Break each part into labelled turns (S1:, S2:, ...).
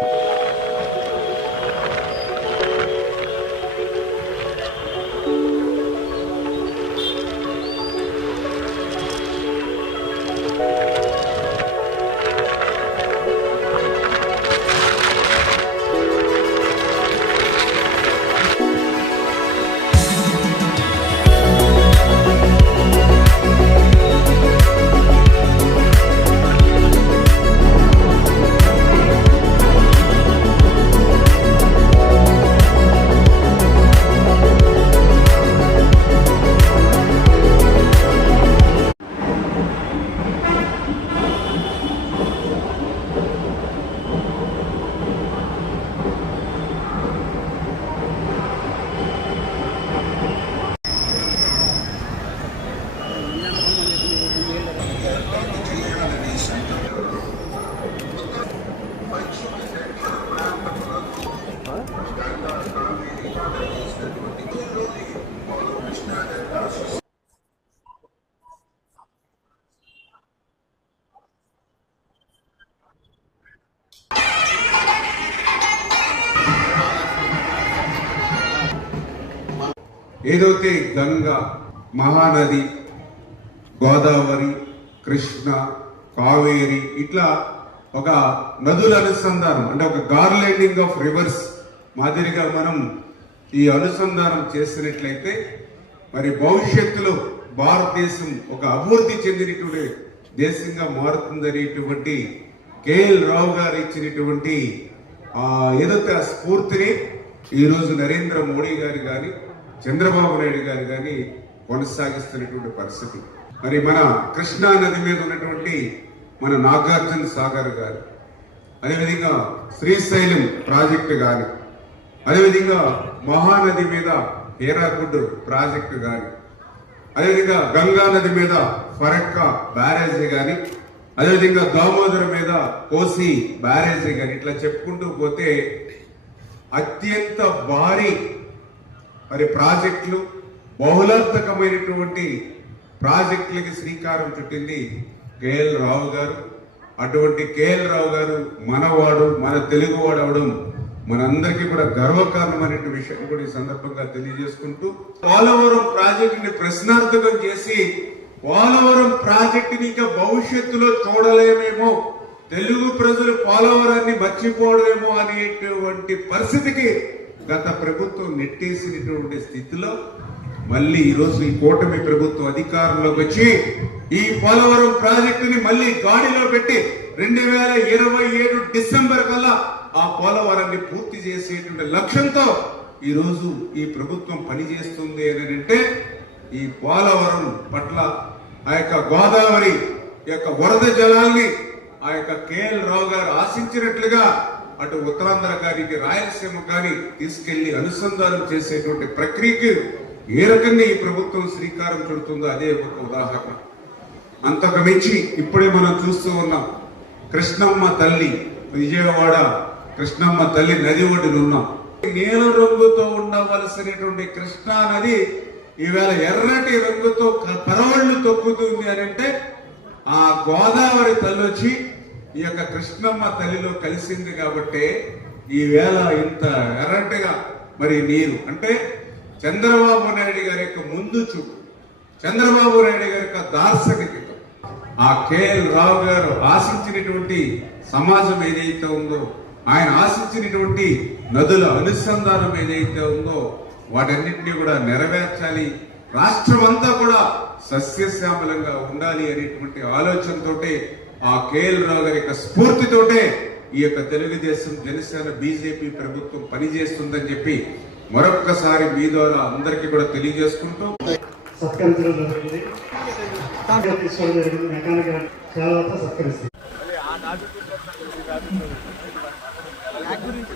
S1: you ఏదైతే గంగా మహానది గోదావరి కృష్ణ కావేరి ఇట్లా ఒక నదుల అనుసంధానం అంటే ఒక గార్లెండింగ్ ఆఫ్ రివర్స్ మాదిరిగా మనం ఈ అనుసంధానం చేసినట్లయితే మరి భవిష్యత్తులో భారతదేశం ఒక అభివృద్ధి చెందినటువంటి దేశంగా మారుతుందనేటువంటి కేఎల్ రావు గారు ఇచ్చినటువంటి ఆ ఏదైతే ఆ స్ఫూర్తిని ఈరోజు నరేంద్ర మోడీ గారు కానీ చంద్రబాబు నాయుడు గారు కానీ కొనసాగిస్తున్నటువంటి పరిస్థితి. మరి మన కృష్ణా నది మీద ఉన్నటువంటి మన నాగార్జున సాగర్ గారు అదేవిధంగా శ్రీశైలం ప్రాజెక్టు కానీ అదేవిధంగా మహానది మీద హీరాకుడ్ ప్రాజెక్టు కానీ అదేవిధంగా గంగా నది మీద ఫరక్క బ్యారేజీ కానీ అదేవిధంగా దామోదరం మీద కోసి బ్యారేజీ కానీ ఇట్లా చెప్పుకుంటూ పోతే అత్యంత భారీ మరి ప్రాజెక్టులు బహుళార్థకమైనటువంటి ప్రాజెక్టులకి శ్రీకారం చుట్టింది కేఎల్ రావు గారు. అటువంటి కేఎల్ రావు గారు మనవాడు మన తెలుగువాడు అవడం మనందరికీ కూడా గర్వకారణమైన విషయం కూడా ఈ సందర్భంగా తెలియజేసుకుంటూ పోలవరం ప్రాజెక్టుని ప్రశ్నార్థకం చేసి పోలవరం ప్రాజెక్టుని ఇంకా భవిష్యత్తులో చూడలేమేమో తెలుగు ప్రజలు పోలవరాన్ని మర్చిపోవడమేమో అనేటువంటి పరిస్థితికి గత ప్రభుత్వం నెట్టేసినటువంటి స్థితిలో మళ్ళీ ఈరోజు ఈ కూటమి ప్రభుత్వం అధికారంలోకి వచ్చి ఈ పోలవరం ప్రాజెక్టుని మళ్ళీ గాడిలో పెట్టి రెండు వేల ఇరవై ఏడు డిసెంబర్ కల్లా ఆ పోలవరాన్ని పూర్తి చేసేటువంటి లక్ష్యంతో ఈరోజు ఈ ప్రభుత్వం పనిచేస్తుంది అని అంటే ఈ పోలవరం పట్ల ఆ యొక్క గోదావరి యొక్క వరద జలాల్ని ఆ యొక్క కేఎల్ రావు గారు ఆశించినట్లుగా అటు ఉత్తరాంధ్ర గారికి రాయలసీమ గారి తీసుకెళ్ళి అనుసంధానం చేసేటువంటి ప్రక్రియకి ఏ రకంగా ఈ ప్రభుత్వం శ్రీకారం చుడుతుందో అదే ఒక ఉదాహరణ. అంతకు మించి ఇప్పుడే మనం చూస్తూ ఉన్నాం కృష్ణమ్మ తల్లి విజయవాడ కృష్ణమ్మ తల్లి నది ఒడ్డున ఉన్నాం. నీల రంగుతో ఉండవలసినటువంటి కృష్ణా నది ఈవేళ ఎర్రటి రంగుతో క- పరవళ్ళు తొక్కుతుంది అని అంటే ఆ గోదావరి తల్లి వచ్చి ఈ యొక్క కృష్ణమ్మ తల్లిలో కలిసింది కాబట్టి ఈవేళ ఇంత ఎర్రటిగా మరి నీరు. అంటే చంద్రబాబు నాయుడు గారి యొక్క ముందు చూపు చంద్రబాబు నాయుడు గారి యొక్క దార్శనికత. ఆ కేఎల్ రావు గారు ఆశించినటువంటి సమాజం ఏదైతే ఉందో ఆయన ఆశించినటువంటి నదుల అనుసంధానం ఏదైతే ఉందో వాటన్నింటినీ కూడా నెరవేర్చాలి. రాష్ట్రం అంతా కూడా సస్యశ్యామలంగా ఉండాలి అనేటువంటి ఆలోచనతోటే ఆ కేఎల్ రావు గారి యొక్క స్ఫూర్తితోటే ఈ యొక్క తెలుగుదేశం జనసేన బీజేపీ ప్రభుత్వం పనిచేస్తుందని చెప్పి మరొక్కసారి మీ ద్వారా అందరికీ కూడా తెలియజేసుకుంటూ
S2: సత్కరించడం జరిగింది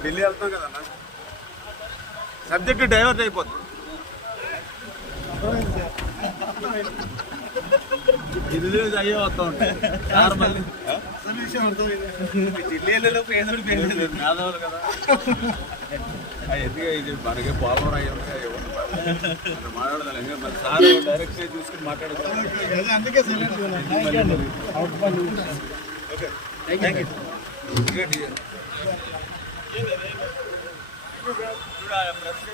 S3: ఢిల్లీ వెళ్తాం కదా సబ్జెక్ట్ డైవర్ట్ అయిపోతుంది. ఢిల్లీ అయ్యే వస్తా ఉంటాయి సార్ ఢిల్లీలో పేదలు పేదలు పేదవాళ్ళు కదా ఎందుకు ఇది మనకి పోలవరం అయ్యి మాట్లాడదాం ఇంకా సార్ డైరెక్ట్ చూసుకుని మాట్లాడదాం
S2: అందుకే
S3: ఓకే థ్యాంక్ యూ ప్రెస్